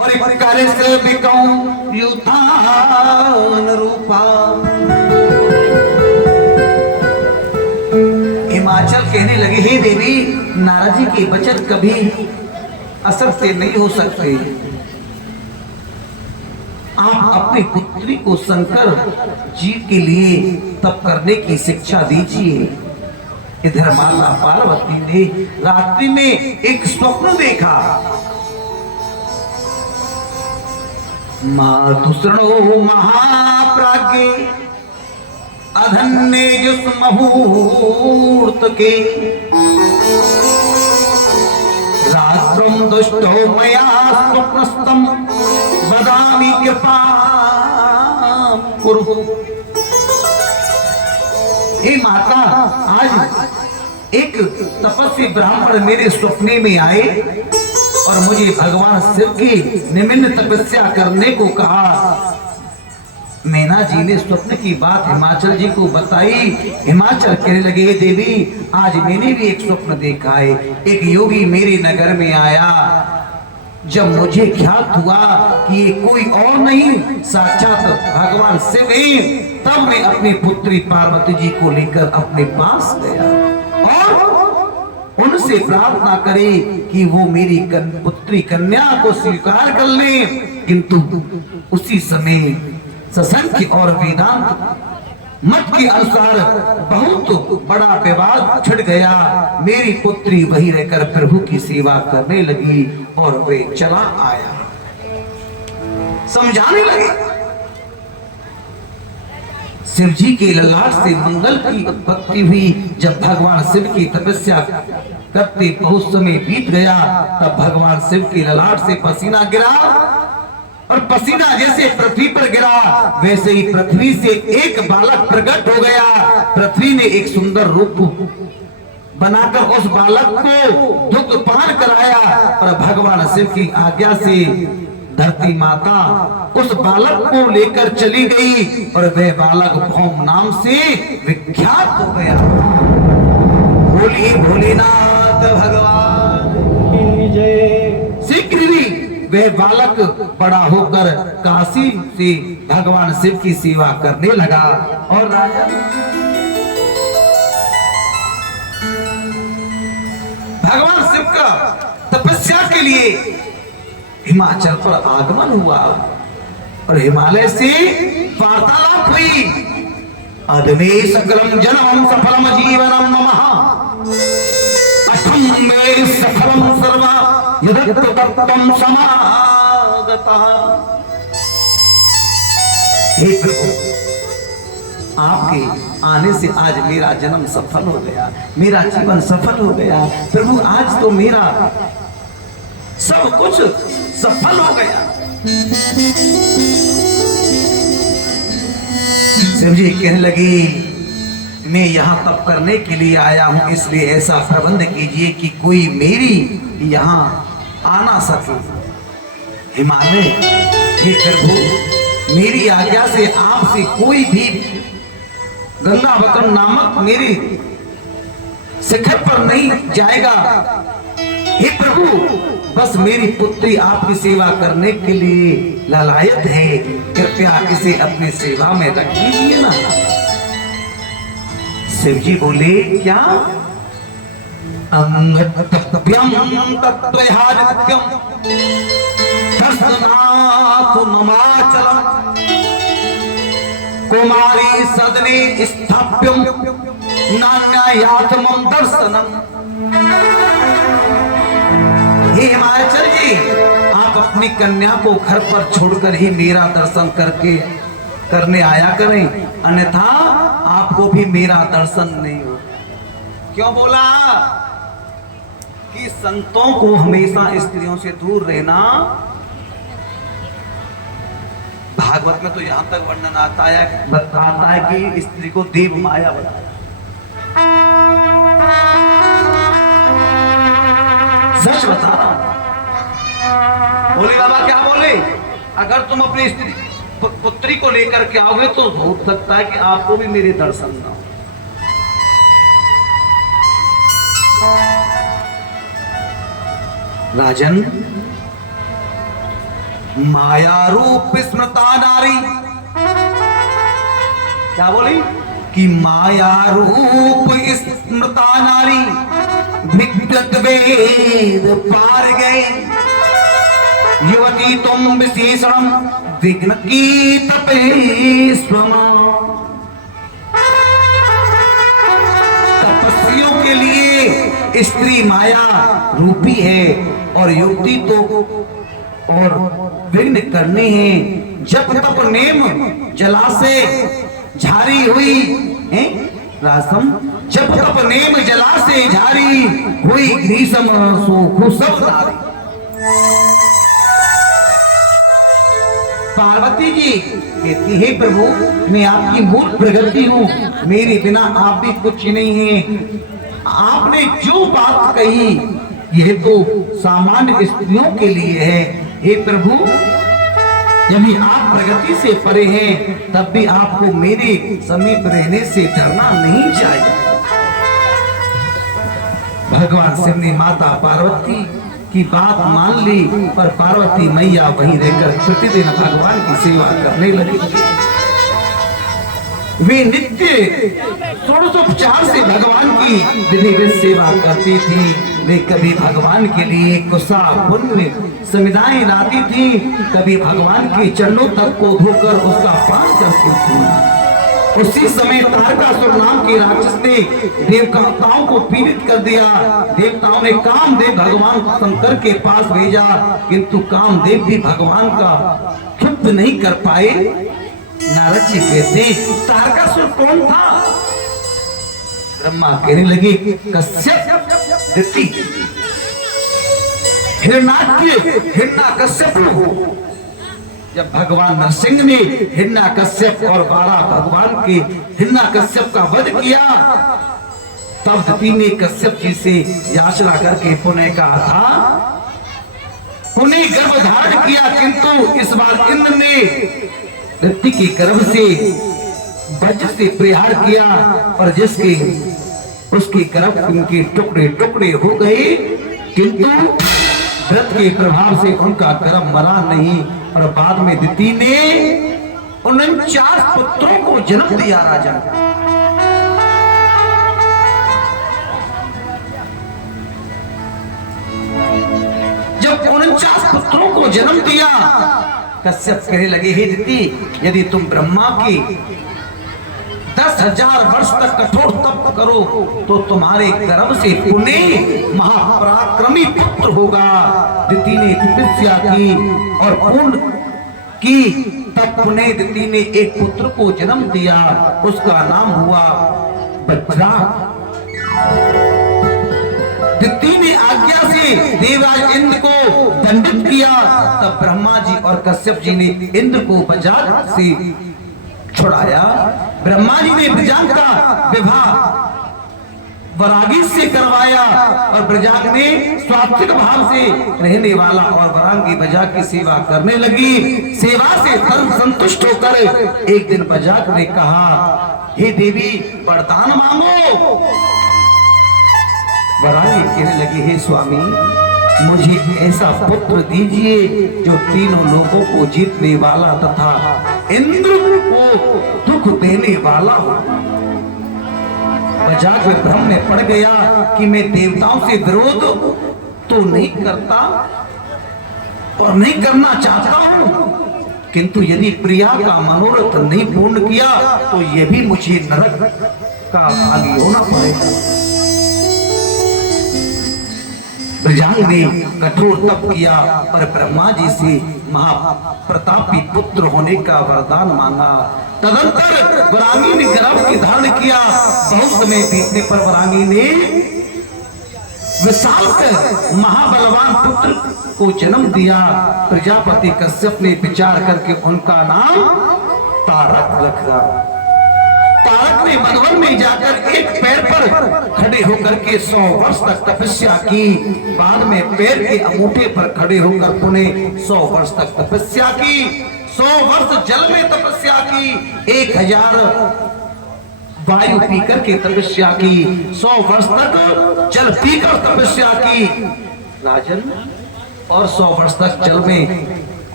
और कर से बिकाऊं युद्धान रूपा। हिमाचल कहने लगे, हे देवी, नारद जी की बचत कभी असत्य नहीं हो सकते। आप अपनी पुत्री को शंकर जी के लिए तप करने की शिक्षा दीजिए। इधर माता पार्वती ने रात्रि में एक स्वप्न देखा। मातु शृणो महाप्राज्ञे अधन्ये जुष मुहूर्त के रात्रं दुष्टो मया स्वप्नस्तम वदामि कृपा कुरु। हे माता, आज एक तपस्वी ब्राह्मण मेरे स्वप्ने में आए और मुझे भगवान शिव की निम्न तपस्या करने को कहा। मैना जी ने स्वप्न की बात हिमाचल जी को बताई। हिमाचल कहने लगे, देवी, आज मैंने भी एक स्वप्न देखा है। एक योगी मेरे नगर में आया। जब मुझे ख्याल हुआ कि ये कोई और नहीं, साक्षात भगवान शिव हैं, तब मैं अपनी पुत्री पार्वती जी को लेकर अपने पास गया और उनसे प्रार्थना करे कि वो मेरी पुत्री कन्या को स्वीकार कर ले। किंतु उसी समय सत्संग और वेदांत मत के अनुसार बहुत बड़ा विवाद छिड़ गया। मेरी पुत्री वही रहकर प्रभु की सेवा करने लगी और वे चला आया। समझाने लगे, शिव जी के ललाट से मंगल की उत्पत्ति हुई। जब भगवान शिव की तपस्या करते बहुत समय बीत गया, तब भगवान शिव के ललाट से पसीना गिरा और पसीना जैसे पृथ्वी पर गिरा, वैसे ही पृथ्वी से एक बालक प्रकट हो गया। पृथ्वी ने एक सुंदर रूप बनाकर उस बालक को दुग्ध पान कराया और भगवान शिव की आज्ञा से धरती माता उस बालक को लेकर चली गई और वह बालक भौम नाम से विख्यात हो गया। बोलिए भोलेनाथ भगवान की जय। शीघ्र ही वह बालक बड़ा होकर काशी से भगवान शिव की सेवा करने लगा। और राजा भगवान शिव का तपस्या के लिए हिमाचल पर आगमन हुआ और हिमालय से वार्तालाप हुई। अदमे सकलम जन्मम सफलम जीवनम मम अठम मे सफलम सर्वा यदत्तम समागतः। हे प्रभु, आपके आने से आज मेरा जन्म सफल हो गया, मेरा जीवन सफल हो गया। प्रभु, आज तो मेरा सब कुछ सफल हो गया। शिव जी कहने लगी, मैं यहाँ तप करने के लिए आया हूँ, इसलिए ऐसा प्रबंध कीजिए कि कोई मेरी यहाँ आ ना सके। हिमालय, हे प्रभु, मेरी आज्ञा से आपसे कोई भी गंगावतन नामक मेरे शिखर पर नहीं जाएगा। हे प्रभु, बस मेरी पुत्री आपकी सेवा करने के लिए लालायत है, कृपया इसे अपनी सेवा में रख लीजिए ना। शिव जी बोले, क्या? कुमारी सदने स्थाप्यम नान्यायातमं दर्शनम। हे हिमाचल जी, आप अपनी कन्या को घर पर छोड़कर ही मेरा दर्शन करने आया करें, अन्यथा आपको भी मेरा दर्शन नहीं हो। क्यों बोला? कि संतों को हमेशा स्त्रियों से दूर रहना। भागवत में तो यहां तक वर्णन आता है कि स्त्री को देव माया बताया। सच बता, बोले बाबा, क्या बोले? अगर तुम अपनी स्त्री पुत्री को लेकर के आओगे तो हो सकता है कि आपको भी मेरे दर्शन ना हो। राजन, माया रूप स्मृता नारी, क्या बोली कि माया रूप स्मृता नारी विद्युत वेद पार गए। युवती तुम विशेषण विघ्न की तपेस्वमा, तपस्वियों के लिए स्त्री माया रूपी है और युवती तो और विघ्न करने हैं। जब तप नेम जला से झारी हुई है रासम, जब तप नेम जला से झारी हुई ग्रीसम सुख सब नारी। पार्वती जी कहती है प्रभु मैं आपकी मूल प्रगति हूँ, मेरे बिना आप भी कुछ नहीं है। आपने जो बात कही यह तो सामान्य स्त्रियों के लिए है। हे प्रभु यदि आप प्रगति से परे हैं तब भी आपको मेरे समीप रहने से डरना नहीं चाहिए। भगवान शिव ने माता पार्वती की बात मान ली पर पार्वती मैया वहीं रहकर प्रतिदिन भगवान की सेवा करने लगी। वे नित्य षोडशोपचार से भगवान की विधिवत सेवा करती थी। वे कभी भगवान के लिए कुसा पुण्य समिधाएं लाती थी, कभी भगवान के चरणों तक को धोकर उसका पान करती थी। उसी समय तारकासुर नाम के राक्षस ने देवताओं को पीड़ित कर दिया। देवताओं ने कामदेव भगवान शंकर के पास भेजा, किंतु कामदेव भी भगवान का तृप्त नहीं कर पाए। नारद जी कहते तारकासुर कौन था? ब्रह्मा कहने लगे कश्यप दिति हिरण्याक्ष हिरण्यकश्यप। जब भगवान नरसिंह ने हिरण्यकश्यप और 12 भगवान के हिरण्यकश्यप का वध किया तब दिति ने कश्यप जी से याचना करके पुण्य कहा था, पुण्य गर्भ धारण किया, किंतु इस बार इंद्र ने दिति के गर्भ से वज्र से प्रहार किया और जिसके उसके गर्भ उनके टुकड़े टुकड़े हो गए, किंतु व्रत के प्रभाव से उनका गर्भ मरा नहीं और बाद में दिति ने 49 पुत्रों को जन्म दिया। राजा जब 49 पुत्रों को जन्म दिया कश्यप कहने लगे हे दिति यदि तुम ब्रह्मा की 10,000 वर्ष तक कठोर तप करो तो तुम्हारे गर्भ से पुण्य महापराक्रमी पुत्र होगा। दिति ने तपस्या की और पूर्ण की, तब पुण्य दिति ने एक पुत्र को जन्म दिया, उसका नाम हुआ वज्रा। दिति ने आज्ञा से देवराज इंद्र को दंडित किया, तब ब्रह्मा जी और कश्यप जी ने इंद्र को वज्राग से छुड़ाया। ब्रह्मा जी ने ब्रजांग का विवाह वरागी से करवाया और ब्रजांग ने स्वात्विक भाव से रहने वाला और वरांगी बजाग की सेवा करने लगी। सेवा से संतुष्ट होकर एक दिन बजाग ने कहा हे देवी वरदान मांगो। वरांगी कहने लगी हे स्वामी मुझे ऐसा पुत्र दीजिए जो तीनों लोगों को जीतने वाला तथा इंद्र को दुख देने वाला हो। बजाग में भ्रम में पड़ गया कि मैं देवताओं से विरोध तो नहीं करता और नहीं करना चाहता हूं, किंतु यदि प्रिया का मनोरथ नहीं पूर्ण किया तो यह भी मुझे नरक का भागी होना पड़ेगा। ब्रजांग ने कठोर तप किया पर ब्रह्मा जी से महाप्रतापी पुत्र होने का वरदान मांगा। तदंतर वरांगी ने गर्भ के धारण किया। बहुत समय बीतने पर वरांगी ने विशाल महाबलवान पुत्र को जन्म दिया। प्रजापति कश्यप ने विचार करके उनका नाम तारक रखा। तारक ने मधुवन में जाकर एक पैर पर खड़े होकर के 100 वर्ष तक तपस्या की। बाद में पैर के अंगूठे पर खड़े होकर पुनः 100 वर्ष तक तपस्या की। 100 वर्ष जल में तपस्या की, 1000 वायु पीकर के तपस्या की, 100 वर्ष तक जल पीकर तपस्या की राजन, और 100 वर्ष तक जल में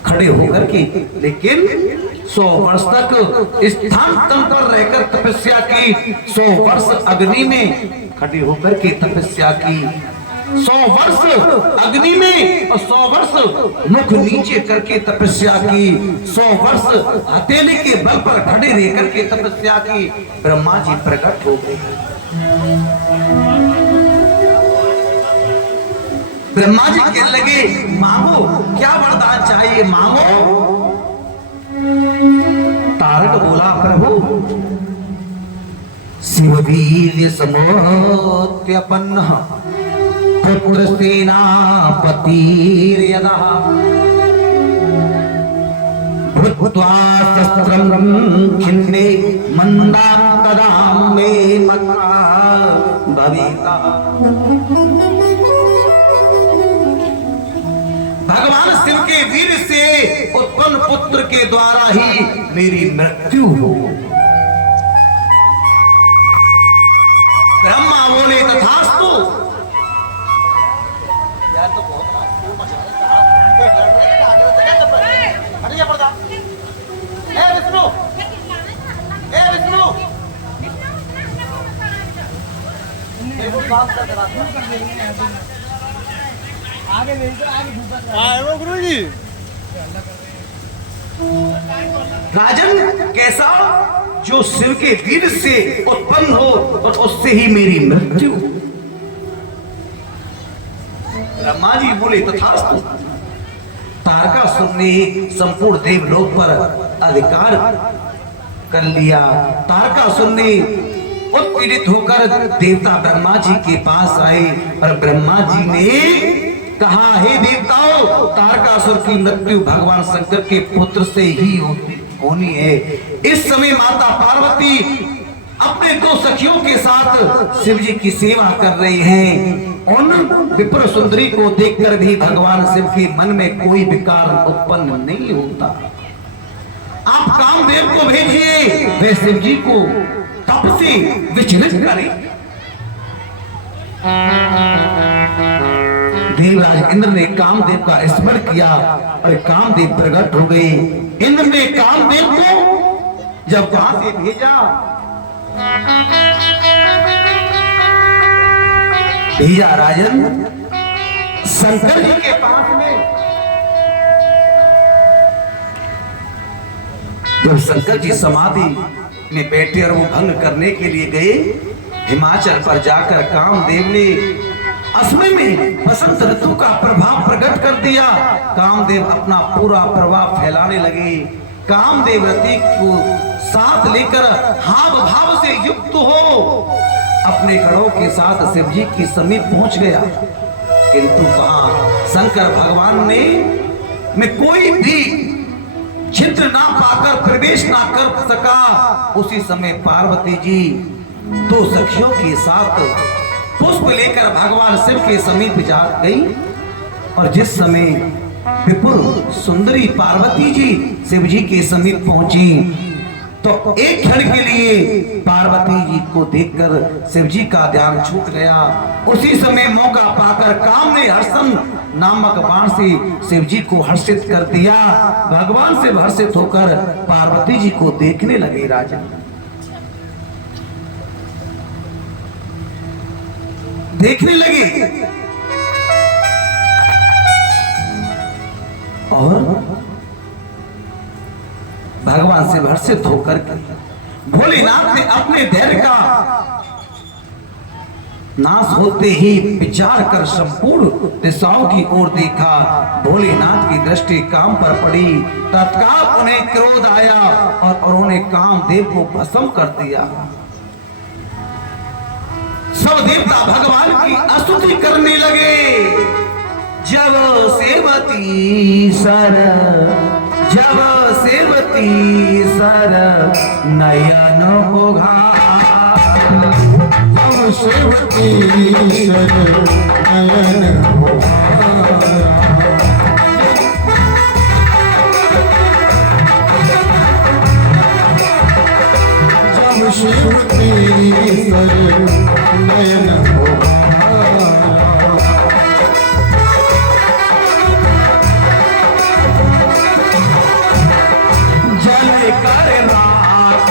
खड़े होकर के, लेकिन 100 वर्ष तक स्थान तन पर रहकर तपस्या की, 100 वर्ष अग्नि में खड़े होकर के तपस्या की, 100 वर्ष अग्नि में और 100 वर्ष मुख नीचे करके तपस्या की, 100 वर्ष हथेली के बल पर खड़े रह करके तपस्या की। ब्रह्मा जी प्रकट हो गए। ब्रह्मा जी कहने लगे, मांगो, क्या वरदान चाहिए, मांगो। तारक बोला, प्रभु शिववीर्य समोत्यपन्न पुत्र सेनापति यदा भूत्वा शस्त्रं खिन्ने मंदां तदा मे मता भविता। भगवान शिव के वीर से उत्पन्न पुत्र के द्वारा ही मेरी मृत्यु हो। ब्रह्मा बोले, तथास्तु। यार तो बहुत विष्णु, विष्णु आगे गुरु जी। राजन, कैसा? जो शिव के वीर से उत्पन्न हो और उससे ही मेरी मृत्यु। ब्रह्मा जी बोले, तथास्तु। तारकासुर ने संपूर्ण देवलोक पर अधिकार कर लिया। तारकासुर ने उत्पीड़ित होकर देवता ब्रह्मा जी के पास आए और ब्रह्मा जी ने कहा, हे देवताओं, तारकासुर की मृत्यु भगवान शंकर के पुत्र से ही होनी है। इस समय माता पार्वती अपने 2 सखियों के साथ शिव जी की सेवा कर रही हैं। उन विप्र सुंदरी को देखकर भी भगवान शिव के मन में कोई विकार उत्पन्न नहीं होता। आप कामदेव को भेजिए, वे शिव जी को तप से विचलित करें। देवराज इंद्र ने कामदेव का स्मरण किया और कामदेव प्रकट हो गए। इंद्र ने कामदेव को जब वहां से भेजा राजन शंकर जी के पास में। जब शंकर जी समाधि में बैठे और वो भंग करने के लिए गए, हिमाचल पर जाकर कामदेव ने असमय में बसंत ऋतु का प्रभाव प्रकट कर दिया। कामदेव अपना पूरा प्रभाव फैलाने लगे। कामदेव रति को साथ लेकर हाव भाव से युक्त हो अपने गणों के साथ शिव जी के समीप पहुंच गया, किंतु वहां शंकर भगवान ने में कोई भी छिद्र ना पाकर प्रवेश ना कर सका। उसी समय पार्वती जी 2 सखियों के साथ पुष्प लेकर भगवान शिव के समीप जा गई और जिस समय विपुल सुंदरी पार्वती जी शिव जी के समीप पहुंची तो एक क्षण के लिए पार्वती जी को देखकर शिव जी का ध्यान छूट गया। उसी समय मौका पाकर काम ने हर्षण नामक बाण से शिव जी को हर्षित कर दिया। भगवान से हर्षित होकर पार्वती जी को देखने लगे। राजा देखने लगे और भगवान से हर्षित होकर भोलेनाथ ने अपने धैर्य का नाश होते ही विचार कर संपूर्ण दिशाओं की ओर देखा। भोलेनाथ की दृष्टि काम पर पड़ी। तत्काल उन्हें क्रोध आया और उन्होंने कामदेव को भस्म कर दिया। सब देवता भगवान की स्तुति करने लगे। जब सेवती सर नयन होगा, जब सेवती सर नयन होगा, जब सेवती सर नयन होगा।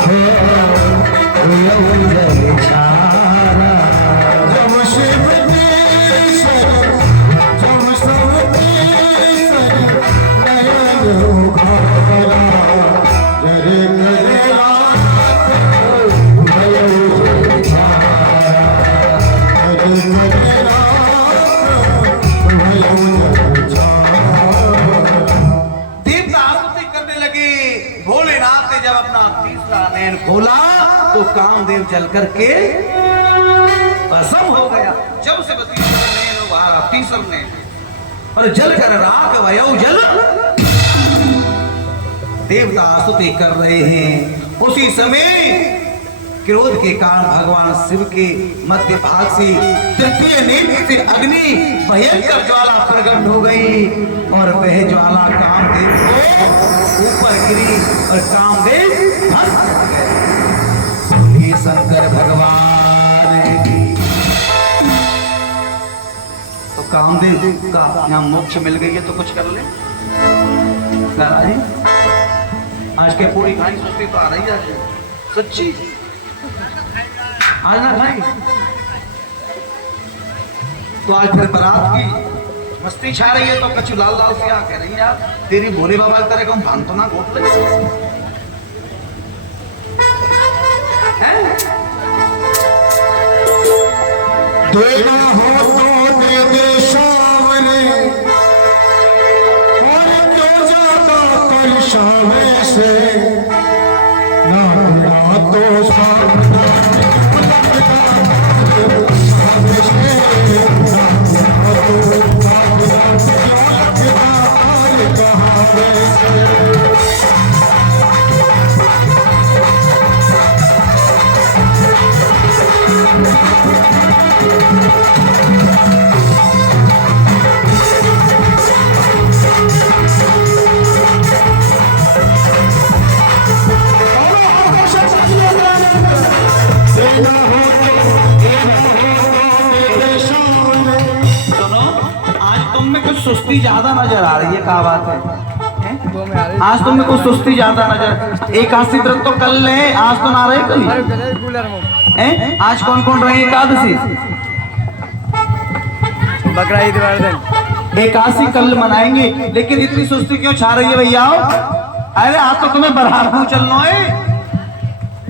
खोला तो कामदेव जल करके भस्म हो गया। जब से तीसर ने और जल कर राख वयो जल देवता स्तुति कर रहे हैं। उसी समय क्रोध के कारण भगवान शिव के मध्य भाग से तृतीय नेत्र से अग्नि भयंकर ज्वाला प्रकट हो गई और वह ज्वाला कामदेव को ऊपर गिरी और कामदेव भस्म हो गए। ये शंकर भगवान की तो कामदेव का यहाँ मोक्ष मिल गई है तो कुछ कर ले आज के पूरी कहानी सोचती तो आ रही है सच्ची आज ना भाई तो आज फिर बारात की मस्ती छा रही है तो कछु लाल लाल से कह रही है यार तेरी भोले बाबा की तरह भान तो ना घोट ले देना हो तो दे दे सावरे और क्यों जाता कल शामे से ना मिला तो सामना सुस्ती ज्यादा नजर आ रही है। क्या बात है आज तुम में कुछ सुस्ती ज्यादा नजर एकादशी व्रत तो कल है आज तो ना रहे कल आज कौन कौन रहे एकादशी बकरा ईद वाले दिन एकादशी कल मनाएंगे लेकिन इतनी सुस्ती क्यों छा रही है भैया? अरे आज तो तुम्हें बरहार चलना है